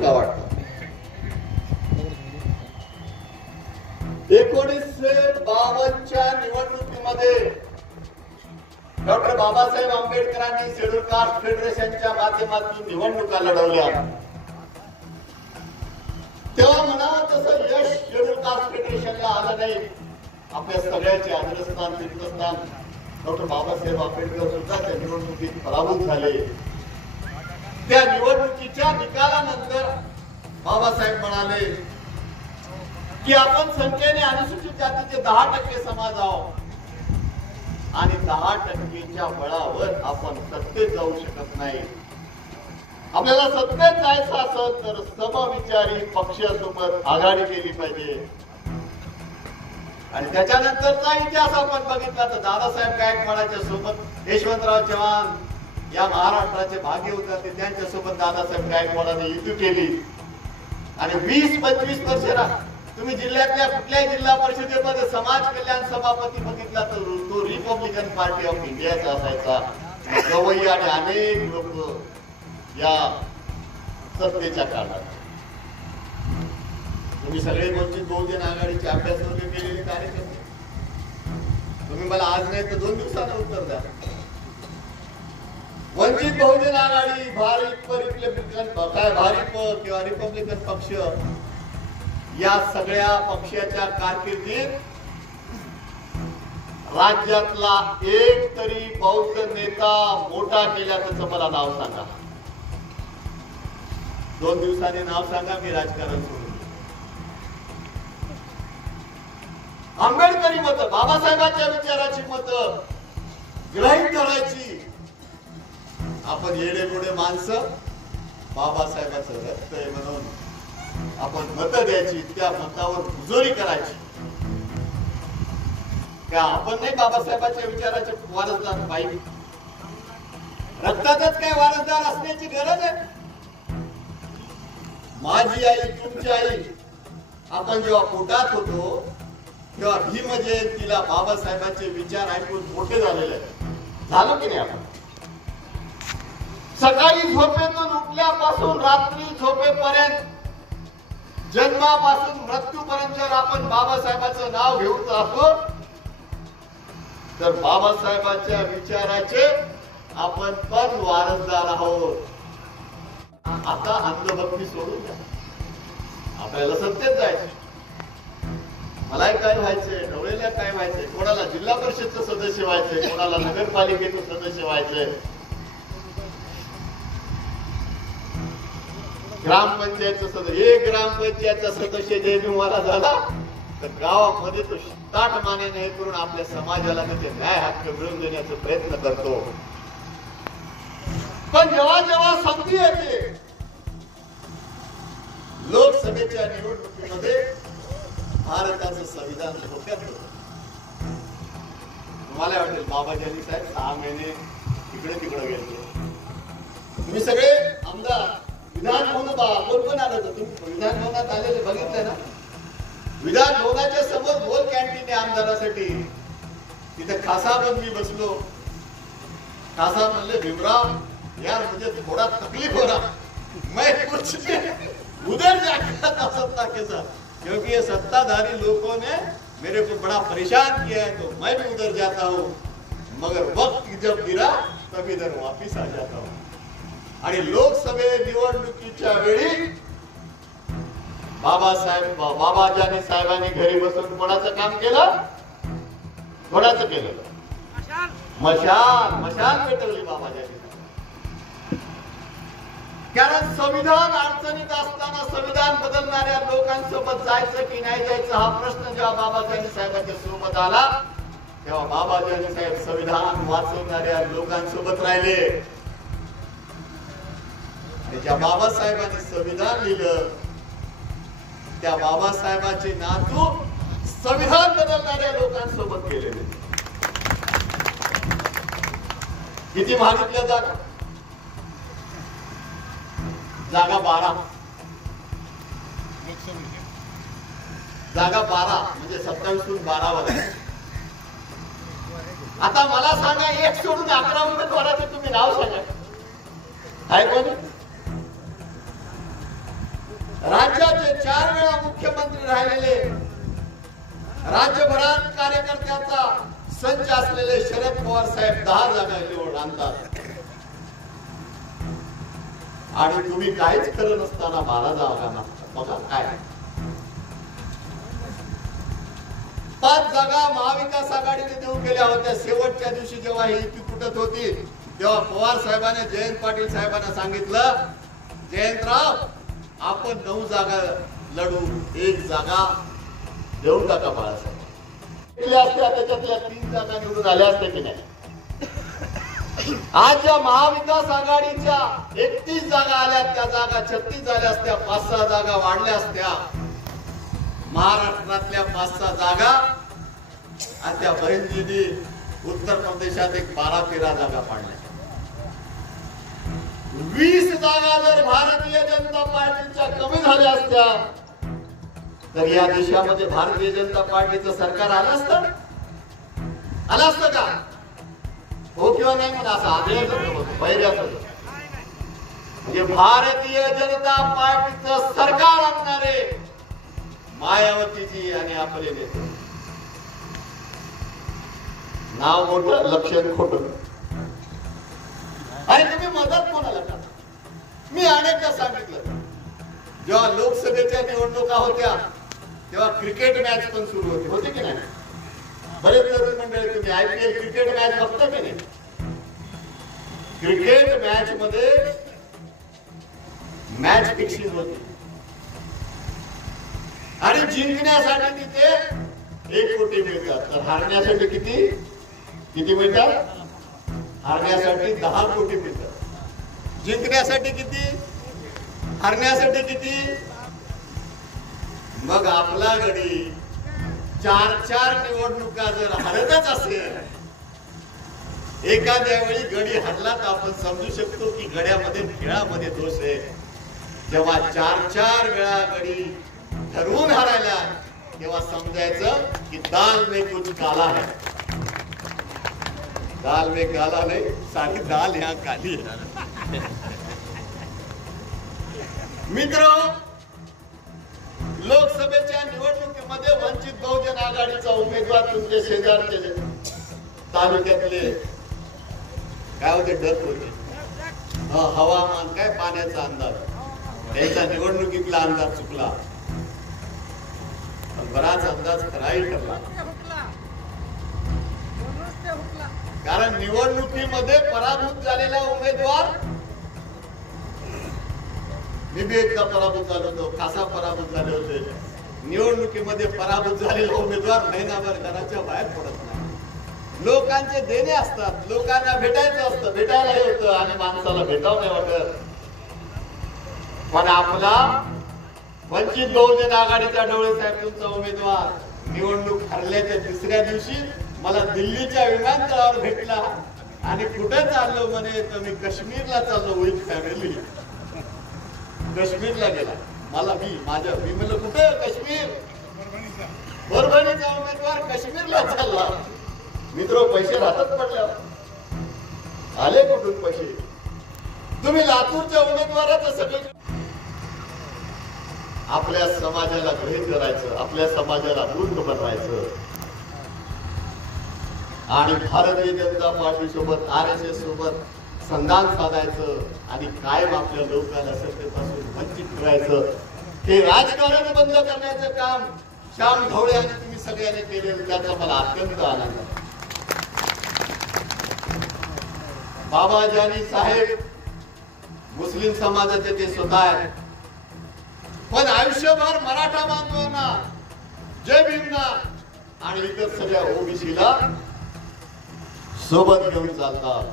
का वाटतं? 1952च्या निवडणुकीमध्ये डॉक्टर बाबासाहेब आंबेडकरांनी शेड्यूल कास्ट फेडरेशनच्या माध्यमातून निवडणुका लढवल्या. तेव्हा म्हणावं तसं यश शेड्यूल कास्ट फेडरेशनला आलं नाही. आपल्या सगळ्याचे आदरस्थान तीर्थस्थान डॉक्टर बाबासाहेब आंबेडकर सुद्धा त्या निवडणुकीत पराभूत झाले. त्या निवडणुकीच्या निकालानंतर बाबासाहेब म्हणाले की आपण संख्येने अनुसूचित जातीचे 10% समाज आहोत आणि 10%च्या बळावर आपण सत्तेत जाऊ शकत नाही. आपल्याला सत्तेत जायचं असेल तर समविचारी पक्षासोबत आघाडी केली पाहिजे. आणि त्याच्यानंतरचा इतिहास आपण बघितला तर दादासाहेब गायकवाडांच्या सोबत यशवंतराव चव्हाण या महाराष्ट्राचे भाग्य होते, त्यांच्या सोबत दादासाहेब गायकवाडांनी युती केली. आणि 20-25 वर्ष तुम्ही जिल्ह्यातल्या कुठल्याही जिल्हा परिषदेमध्ये समाज कल्याण सभापती बघितला तर तो रिपब्लिकन पार्टी ऑफ इंडियाचा असायचा. गवई आणि अनेक लोक या सत्तेच्या काळात. तुम्ही सगळे वंचित बहुजन आघाडीचे अभ्यासवर्ग केलेले कार्यकर्ते, तुम्ही मला आज नाही तर 2 दिवसांना उत्तर द्या. वंचित बहुजन आघाडी, भारिप किंवा रिपब्लिकन पक्ष या सगळ्या पक्षाच्या कारकिर्दीत राज्यातला एक तरी बौद्ध नेता मोठा केला त्याचं मला नाव सांगा. 2 दिवसांनी नाव सांगा, मी राजकारण सोडून. आंबेडकरी मत, बाबासाहेबांच्या विचाराची मत ग्रहित करायची. आपण येडेगोडे माणसं, बाबासाहेबांचं रक्त आहे म्हणून आपण मत द्यायची, त्या मतावर मुजोरी करायची. का आपण नाही बाबासाहेबांच्या विचाराचे वारसदार पाहिजे? रक्तातच काय वारसदार असण्याची गरज आहे? माझी आई, तुमची आई, आपण जेव्हा पोटात होतो तेव्हा भीम जयंतीला बाबासाहेबांचे विचार ऐकून मोठे झालेले झालो की नाही? आपण सकाळी झोपेतून उठल्यापासून रात्री झोपेपर्यंत, जन्मापासून मृत्यूपर्यंत जर आपण बाबासाहेबांचं नाव घेऊन राहतो तर बाबासाहेबांच्या विचाराचे आपण पण वारसदार आहोत. आता अंधभक्ती सोडून द्या, आपल्याला सत्तेत जायचं. मला काय व्हायचंय, ढवळेला काय व्हायचंय, कोणाला जिल्हा परिषदचं सदस्य व्हायचंय, कोणाला नगरपालिकेचं सदस्य व्हायचंय, ग्रामपंचायतचं सदस्य. एक ग्रामपंचायतचा सदस्य जयभीम वाला झाला तर गावामध्ये तो ताट मानेने हे करून आपल्या समाजाला त्याचे न्याय हक्क मिळवून देण्याचा प्रयत्न करतो. पण जेव्हा जेव्हा संधी येते लोकसभेच्या निवडणुकीमध्ये, भारताचं संविधान धोक्यात होतं. तुम्हाला वाटेल बाबाजी साहेब 6 महिने इकडे तिकडे गेले. तुम्ही सगळे आमदार विधान भवन कोण आलं होतं? तुम्ही विधान भवनात आलेले बघितलं ना? विधान भवनाच्या समोर गोल कॅन्टीन आहे आमदारासाठी. तिथे खासाबंद मी बसलो. खासा म्हणले, भीमराव यार मुझे थोड़ा तकलीफ हो रहा, मैं कुछ उधर जाकर सत्ता के साथ, क्योंकि ये सत्ताधारी लोगों ने मेरे को बड़ा परेशान किया है, तो मैं भी उधर जाता हूँ, मगर वक्त जब गिरा तब इधर वापिस आ जाता हूँ. आणि लोकसभे निवडणुकीच्या वेळी बाबाजानी साहेबांनी घरी बसून कोणाचं काम केलं? कोणाचं केलं? मशाल पेटवली बाबाजानी. कारण संविधान अडचणीत असताना संविधान बदलणाऱ्या लोकांसोबत जायचं की नाही जायचं हा प्रश्न जेव्हा बाबाजानी साहेबांच्या सोबत आला तेव्हा बाबाजानी साहेब संविधान वाचवणाऱ्या लोकांसोबत राहिले. ज्या बाबासाहेबांनी संविधान लिहिलं त्या बाबासाहेबांचे नातू संविधान बदलणाऱ्या लोकांसोबत गेलेले. किती मागितल्या जागा? 12 जागा 12 म्हणजे 27 12 वर. आता मला सांगा, एक सोडून 11 उमेदवाराचे तुम्ही नाव सांगा. आहे कोणी? राज्याचे 4 वेळा मुख्यमंत्री राहिलेले, राज्यभरात कार्यकर्त्याचा संच असलेले शरद पवार साहेब 10 जागा निवडून आणतात आणि तुम्ही काहीच खरं नसताना 12 जागा मागता. बघा काय 5 जागा महाविकास आघाडीने देऊन गेल्या होत्या. शेवटच्या दिवशी जेव्हा ही युती तुटत होती तेव्हा पवार साहेबांनी जयंत पाटील साहेबांना सांगितलं, जयंतराव आपण 9 जागा लढू, 1 जागा देऊन टाका बाळासाहेब. त्याच्यातल्या 3 जागा निवडून आल्या असत्या की नाही. आज ज्या महाविकास आघाडीच्या 31 जागा आल्या त्या जागा 36 झाल्या असत्या, 5-6 जागा वाढल्या असत्या. महाराष्ट्रातल्या 5-6 जागा आणि त्या बहिणजींनी उत्तर प्रदेशात एक 12-13 जागा पाडल्या. 20 जागा जर भारतीय जनता पार्टीच्या कमी झाल्या असत्या तर या देशामध्ये भारतीय जनता पार्टीचं सरकार आलं असतं का? हो किंवा नाही म्हणा असं आदळायचं पहिल्याचं. म्हणजे भारतीय जनता पार्टीचं सरकार आणणारे मायावतीजी आणि आपले नेते. नाव मोठं, लक्षण खोटं. आणि तुम्ही मदत कोणाला करा? मी अनेकदा सांगितलं, जेव्हा लोकसभेच्या निवडणुका होत्या तेव्हा क्रिकेट मॅच पण सुरू होती की नाही? बरेच तरुण मंडळी तुम्ही IPL क्रिकेट मॅच बघता की नाही? क्रिकेट मॅच मध्ये मॅच फिक्सिंग होती आणि जिंकण्यासाठी तिथे 1 कोटी मिळतात, तर हारण्यासाठी किती मिळतात? हारण्यासाठी 10 कोटी मिळतात. जिंकण्यासाठी किती? हारण्यासाठी किती? मग आपला गडी 4 निवडणुका जर हरतच असेल, एखाद्या वेळी गडी हरला तर आपण समजू शकतो की गड्यामध्ये खेळामध्ये दोष आहे. जेव्हा 4 वेळा गडी ठरवून हरायला तेव्हा समजायचं की दाल में कुछ काला है. दाल में काला नहीं, सारी दाल यहाँ काली है. मित्रो, लोकसभेच्या निवडणुकीमध्ये वंचित बहुजन आघाडीचा उमेदवार तुमचे शेजारचे तालुक्यातले काय होते, डक होते. हवामान काय, पाण्याचा अंदाज, त्याचा निवडणुकीतला अंदाज चुकला. बराच अंदाज खराही ठरला, कारण निवडणुकीमध्ये पराभूत झालेला उमेदवार, मी बी एकदा पराभूत झालो होतो, खासा पराभूत झाले होते. निवडणुकीमध्ये पराभूत झालेला उमेदवार महिनाभर घराच्या बाहेर पडत नाही. लोकांचे देणे असतात, लोकांना भेटायचं असतं, भेटायला होतं आणि माणसाला भेटावं नाही वाटत. पण आपला वंचित बहुजन आघाडीचा डोळे साहेब तुमचा उमेदवार निवडणूक हरल्याच्या 3ऱ्या दिवशी मला दिल्लीच्या विमानतळावर भेटला आणि कुठे चाललो म्हणे, तर मी काश्मीरला चाललो विथ फॅमिली. काश्मीरला गेला. मी म्हणलं कुठे? काश्मीर. परभणीचा उमेदवार काश्मीरला चालला. मित्र, पैसे हातात पडल्यावर आले कुठून पैसे? तुम्ही लातूरच्या उमेदवाराचं सगळं आपल्या समाजाला गृहीत करायचं, आपल्या समाजाला मूर्ख बनवायचं आणि भारतीय जनता पार्टी सोबत, RSS सोबत संधान साधायचं आणि कायम आपल्या लोकांना सत्तेपासून वंचित करायचं. हे राजकारण बंद करण्याचं काम श्याम ढवळे आणि तुम्ही सगळ्यांनी केलेलं, त्याचा मला अत्यंत आनंद आहे. बाबाजानी साहेब मुस्लिम समाजाचे ते स्वतः आहेत, पण आयुष्यभर मराठा बांधवांना, जय भीमना आणि इतर सगळ्या ओबीसीला सोबत घेऊन चालतात.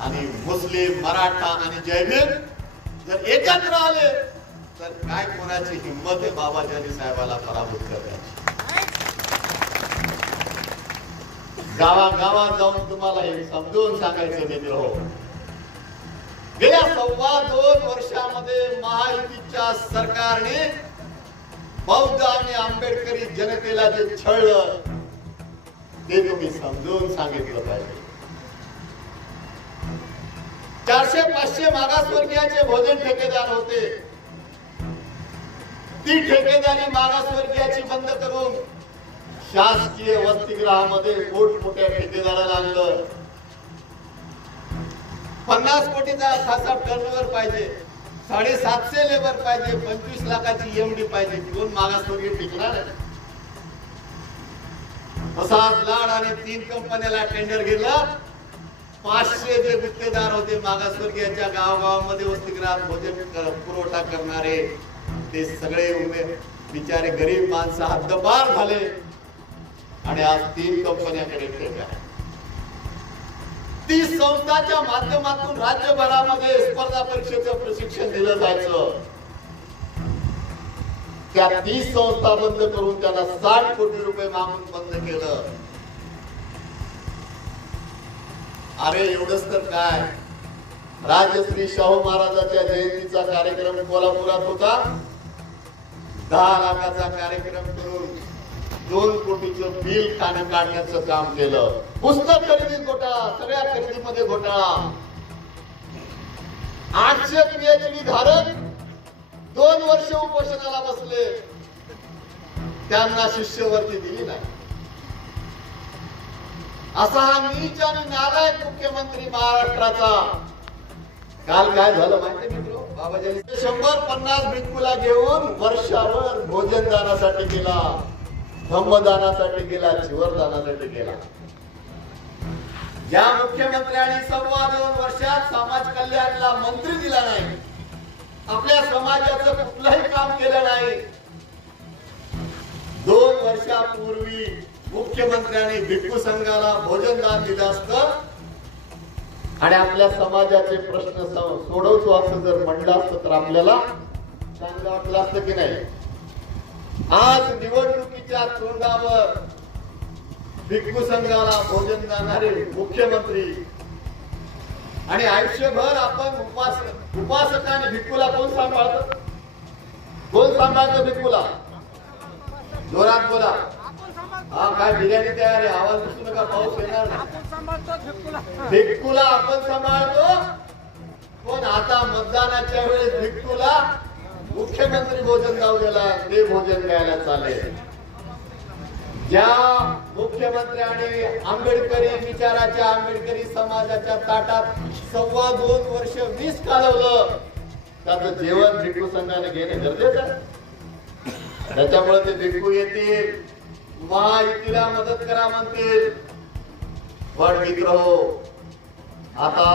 आणि मुस्लिम, मराठा आणि जय भीम जर एकत्र आले तर काय कोणाची हिंमत आहे बाबाजानी साहेबाला पराभूत करण्याची? गावागावात जाऊन तुम्हाला हे समजून सांगायचं मित्र हो. गेल्या 2.25 वर्षामध्ये महायुतीच्या सरकारने बौद्ध आणि आंबेडकरी जनतेला जे छळलं ते तुम्ही समजून सांगितलं पाहिजे. 400-500 मागासवर्गीयाचे भोजन ठेकेदार होते, ती ठेकेदारी मागासवर्गीयाची बंद करून शासकीय वसतिगृहामध्ये मोठमोठ्या ठेकेदाराला आणलं. 50 कोटीचा खासा टर्नओव्हर पाहिजे, 750 लेबर पाहिजे, 25 लाखाची एमडी पाहिजे. दोन मागासवर्गीय टिकणार आहे. तसाच लाड आणि 3 कंपन्याला टेंडर गेलं. 500 जे गुत्तेदार होते मागासवर्गीयांच्या गावागावामध्ये वसतिगृहात भोजन पुरवठा करणारे, ते सगळे बिचारे गरीब माणसं हद्दपार झाले आणि आज 3 कंपन्याकडे ठेवल्या. 30 संस्थांच्या माध्यमातून राज्यभरामध्ये स्पर्धा परीक्षेचं प्रशिक्षण दिलं जायचं. त्या 30 संस्था बंद करून त्यांना 60 कोटी रुपये मागून बंद केलं. अरे एवढंच तर काय, राजश्री शाहू महाराजांच्या जयंतीचा कार्यक्रम कोल्हापुरात होता. 10 लाखाचा कार्यक्रम करून 2 कोटीचं बिल काढण्याचं काम केलं. पुस्तक खरेदीत घोटाळा, सगळ्या खरेदीमध्ये घोटाळा. 800 PhD धारक 2 वर्ष उपोषणाला बसले, त्यांना शिष्यवृत्ती दिली नाही. असा हा नीच आणि नालायक मुख्यमंत्री महाराष्ट्राचा. काल काय झालं माहिती मित्र, बाबाजी 150 भिक्खूला घेऊन वर्षावर भोजन दानासाठी गेला, धम्मदानासाठी गेला, चिवरदानासाठी गेला. ज्या मुख्यमंत्र्यांनी 2.25 वर्षात समाज कल्याणला मंत्री दिला नाही, आपल्या समाजाचं कुठलंही काम केलं नाही. 2 वर्षापूर्वी मुख्यमंत्र्यांनी भिक्खू संघाला भोजन दान दिलं असतं आणि आपल्या समाजाचे प्रश्न सोडवतो असं जर म्हणलं असतं तर आपल्याला चांगलं वाटलं असतं की नाही. आज निवडणुकीच्या तोंडावर भिक्खू संघाला भोजन देणारे मुख्यमंत्री आणि आयुष्यभर आपण उपासक आणि भिक्खूला कोण सांभाळतं? कोण सांभाळतं भिक्खूला? जोरात बोला. हा काय बिर्याणी तयार आहे, आवाज दिसू नका, पाऊस येणार नाही. भिक्खूला आपण सांभाळतो, पण आता मतदानाच्या वेळेस भिक्खूला मुख्यमंत्री भोजन गावलेला ते भोजन द्यायला चालेल. ज्या मुख्यमंत्र्यांनी आंबेडकरी विचाराच्या आंबेडकरी समाजाच्या ताटात 2.25 वर्ष वीस काढवलं, त्याचं जेवण भिक्खू संघाने घेणे गरजेचं आहे. त्याच्यामुळे ते भिक्खू येतील, महायुतीला मदत करा म्हणतील. पण मित्र हो, आता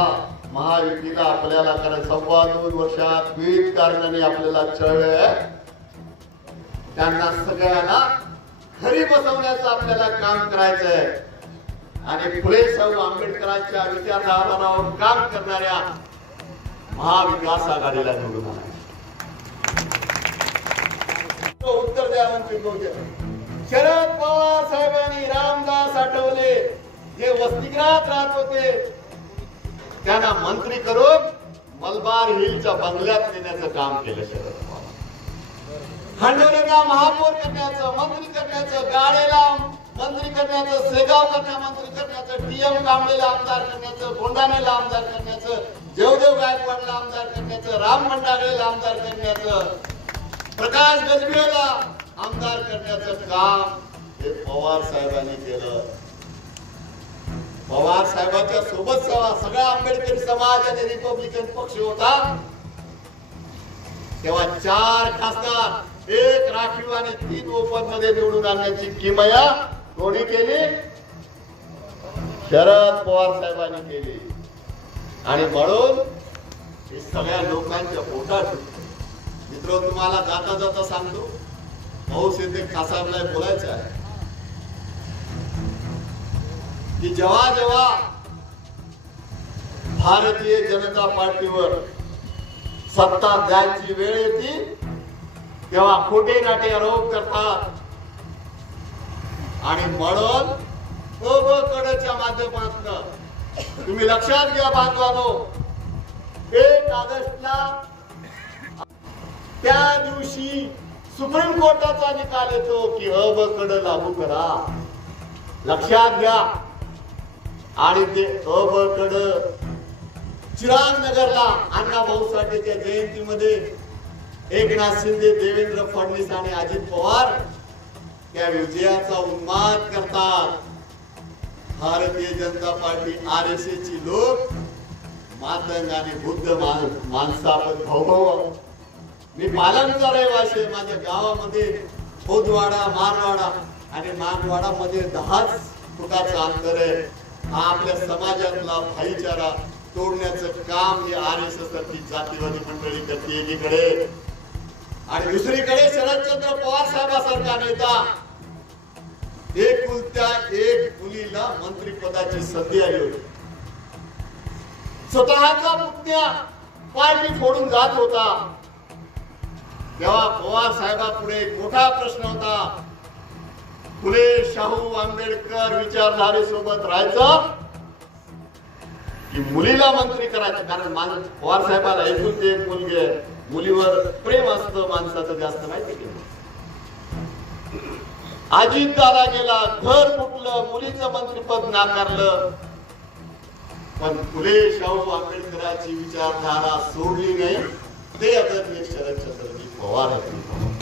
महायुतीला आपल्याला कारण 2.25 वर्षात विविध कारणाने आपल्याला छळले, त्यांना सगळ्यांना खरी बसवण्याचं आपल्याला काम करायचं आहे. आणि फुले शाहू आंबेडकरांच्या विचारधारावर काम करणाऱ्या महाविकास आघाडीला निवडून आणायचं. उत्तर द्या म्हणते. शरद पवार साहेबांनी रामदास आठवले जे वसतिगृहात राहत होते त्यांना मंत्री करून मलबार हिलच्या बंगल्यात नेण्याचं काम केलं. शरद पवार खंडोलीला महापौर करण्याचं, मंत्री करण्याचं, गाडेला मंत्री करण्याचं, सेगावकरला मंत्री करण्याचं, टीएम कांबळेला आमदार करण्याचं, कोंढाणेला आमदार करण्याचं, जयदेव गायकवाडला आमदार करण्याचं, राम मंडागळेला आमदार करण्याचं, प्रकाश गजभियेला आमदार करण्याचं काम हे पवार साहेबांनी केलं. पवार साहेबांच्या सोबत सगळा आंबेडकरी समाज आणि रिपब्लिकन पक्ष होता. तेव्हा 4 खासदार, 1 राखीव आणि 3 ओपन मध्ये निवडून आणण्याची किमया कोणी केली? शरद पवार साहेबांनी केली. आणि म्हणून हे सगळ्या लोकांच्या पोटात. मित्र, तुम्हाला जाता जाता सांगतो, पाऊस येथे खासाबला बोलायचं आहे की जेव्हा जेव्हा भारतीय जनता पार्टीवर सत्ता जायची वेळ येते तेव्हा खोटे नाटे आरोप करतात. आणि म्हणून कडच्या माध्यमातून तुम्ही लक्षात घ्या बांधवानो, 1 ऑगस्टला त्या दिवशी सुप्रीम कोर्टाचा निकाल येतो की ब लागू करा. लक्षात घ्या. आणि ते ब चिराग नगरला अण्णा भाऊ साठेच्या जयंतीमध्ये एकनाथ शिंदे, देवेंद्र फडणवीस आणि अजित पवार त्या विजयाचा उन्माद करतात. भारतीय जनता पार्टी RSS ची लोक मातंग आणि बुद्ध माणसापद भाऊ. मी पालमचा रहिवासी आहे. माझ्या गावामध्ये खोदवाडा, मारवाडा आणि मानवाडा मध्ये 10 फुटाचं अंतर आहे. हा आपल्या समाजातला भाईचारा तोडण्याचं काम ही RSS सारखी जातीवादी मंडळी करते एकीकडे, आणि दुसरीकडे शरदचंद्र पवार साहेबांसारखा नेता एकुलत्या एक मुलीला मंत्रिपदाची संधी आली होती. स्वतःचा पुतण्या पार्टी फोडून जात होता. तेव्हा पवार साहेबांपुढे एक मोठा प्रश्न होता. फुले, शाहू, आंबेडकर विचारधारे सोबत राहायचं की मुलीला मंत्री करायचं. कारण पवार साहेबांना ऐकून ते एक मुलगी आहे, मुलीवर प्रेम असतं माणसाचं जास्त, माहिती की अजित दादा गेला, घर फुटलं, मुलीचं मंत्रिपद नाकारलं, पण फुले, शाहू, आंबेडकरांची विचारधारा सोडली नाही. ते आता शरदचंद्रजी पवार आहेत.